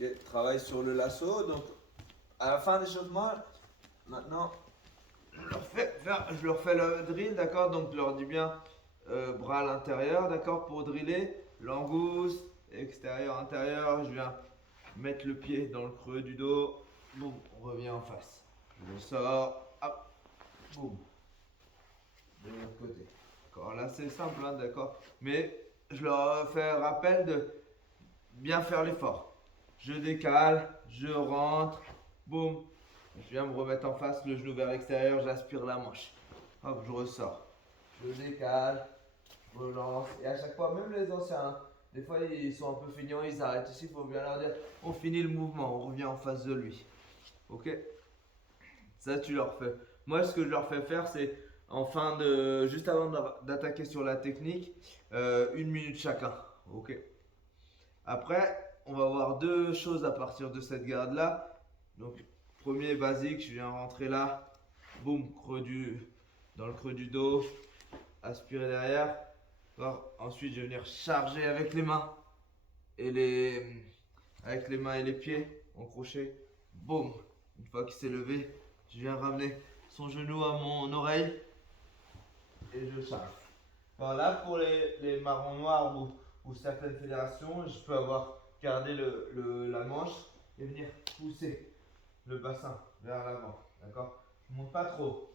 Ok, travaille sur le lasso. Donc, à la fin d'échauffement, maintenant, je leur fais le drill, d'accord? Donc, je leur dis bien bras à l'intérieur, d'accord? Pour driller, langouste, extérieur, intérieur. Je viens mettre le pied dans le creux du dos. Boum, on revient en face. Je le sors, hop, boum, de l'autre côté. D'accord, là c'est simple, hein, d'accord? Mais je leur fais rappel de bien faire l'effort. Je décale, je rentre, boum. Je viens me remettre en face, le genou vers l'extérieur, j'aspire la manche. Hop, je ressors. Je décale, je relance. Et à chaque fois, même les anciens, hein, des fois ils sont un peu feignants, ils arrêtent ici, il faut bien leur dire, on finit le mouvement, on revient en face de lui. Ok? Ça, tu leur fais. Moi, ce que je leur fais faire, c'est juste avant d'attaquer sur la technique, 1 minute chacun. Ok. Après, on va voir deux choses à partir de cette garde-là. Donc, premier basique, je viens rentrer là, boum, dans le creux du dos, aspirer derrière. Alors, ensuite, je vais venir charger avec les mains avec les mains et les pieds en crochet. Boum. Une fois qu'il s'est levé, je viens ramener son genou à mon oreille et je charge. Alors là, pour les marrons noirs ou certaines fédérations, je peux avoir gardé la manche et venir pousser le bassin vers l'avant. D'accord? Je ne monte pas trop.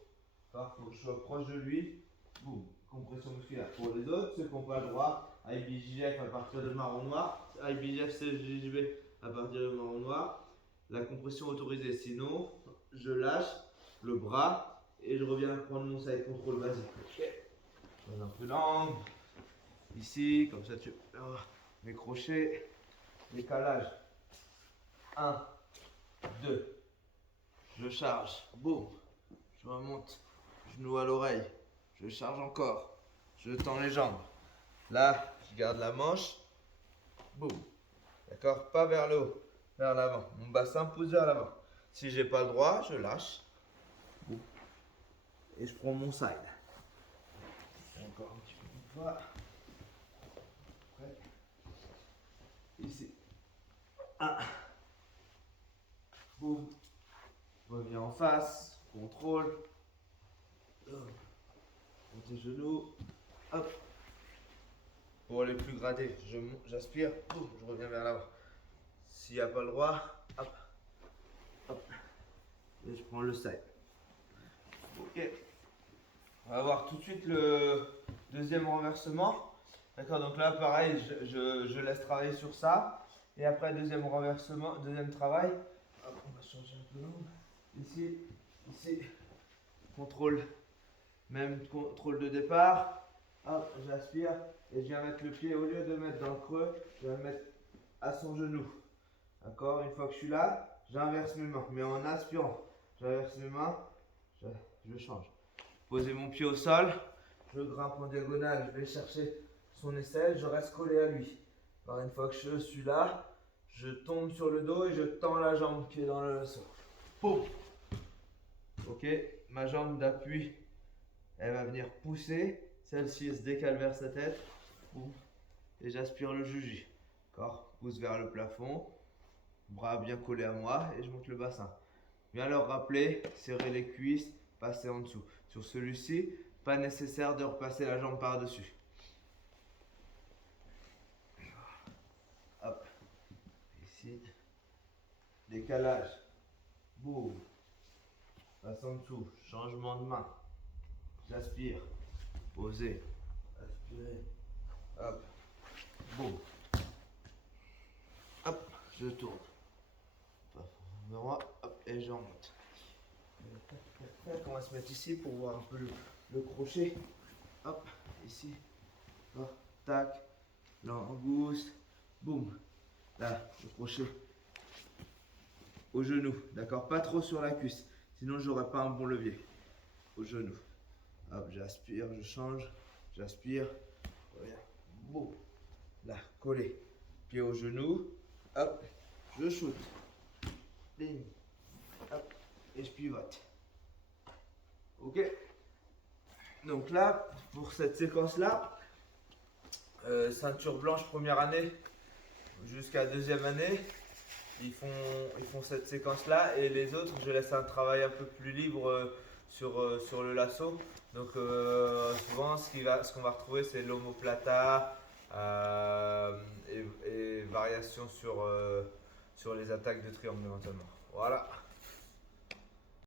Il faut que je sois proche de lui. Boum, compression musculaire. Pour les autres, ceux qui n'ont pas le droit, IBJJF à partir de marron noir, IBJF CJJB à partir de marron noir, la compression autorisée. Sinon, je lâche le bras et je reviens prendre mon side control basique. Ok. Je donne un peu l'angle. Ici, comme ça tu peux avoir mes crochets. Décalage. 1, 2. Je charge. Boum. Je remonte. Genou à l'oreille. Je charge encore. Je tends les jambes. Là, je garde la manche. Boum. D'accord? Pas vers le haut, vers l'avant. Mon bassin pousse vers l'avant. Si j'ai pas le droit, je lâche. Boum. Et je prends mon side. Encore un petit peu une fois. Après. Ici. 1. Boum. Reviens en face. Contrôle. Tes genoux. Hop. Pour les plus gradés, j'aspire, je reviens vers l'avant. S'il n'y a pas le droit, hop, hop, et je prends le side. Ok. On va voir tout de suite le deuxième renversement. D'accord, donc là pareil, je laisse travailler sur ça. Et après deuxième renversement, deuxième travail. Hop, on va changer un peu l'angle. Ici, ici, contrôle, même contrôle de départ. Hop, j'aspire et je viens mettre le pied, au lieu de mettre dans le creux, je vais le mettre à son genou. D'accord? Une fois que je suis là, j'inverse mes mains, mais en aspirant. J'inverse mes mains, je change. Poser mon pied au sol, je grimpe en diagonale, je vais chercher son aisselle, je reste collé à lui. Alors une fois que je suis là, je tombe sur le dos et je tends la jambe qui est dans le sol. Boum! Ok, ma jambe d'appui, elle va venir pousser. Celle-ci se décale vers sa tête. Boum. Et j'aspire le juji. D'accord? Pousse vers le plafond. Bras bien collés à moi et je monte le bassin. Bien leur rappeler, serrer les cuisses, passer en dessous. Sur celui-ci, pas nécessaire de repasser la jambe par-dessus. Hop. Ici. Décalage. Boum. Passe en dessous. Changement de main. J'aspire. Poser. Aspirer. Hop. Boum. Hop. Je tourne. Hop, et je remonte. On va se mettre ici pour voir un peu le crochet. Hop, ici. Hop, tac. Langouste. Boum. Là, le crochet. Au genou. D'accord? Pas trop sur la cuisse. Sinon, j'aurai pas un bon levier. Au genou. Hop, j'aspire, je change. J'aspire. Reviens. Boum. Là, collé. Pied au genou. Hop, je shoot. Bing. Hop, et je pivote. Ok. Donc là, pour cette séquence-là, ceinture blanche première année jusqu'à deuxième année, ils font cette séquence-là et les autres, je laisse un travail un peu plus libre sur le lasso. Donc souvent, ce qu'on va retrouver, c'est l'omoplata et variations sur les attaques de triangle éventuellement. Voilà.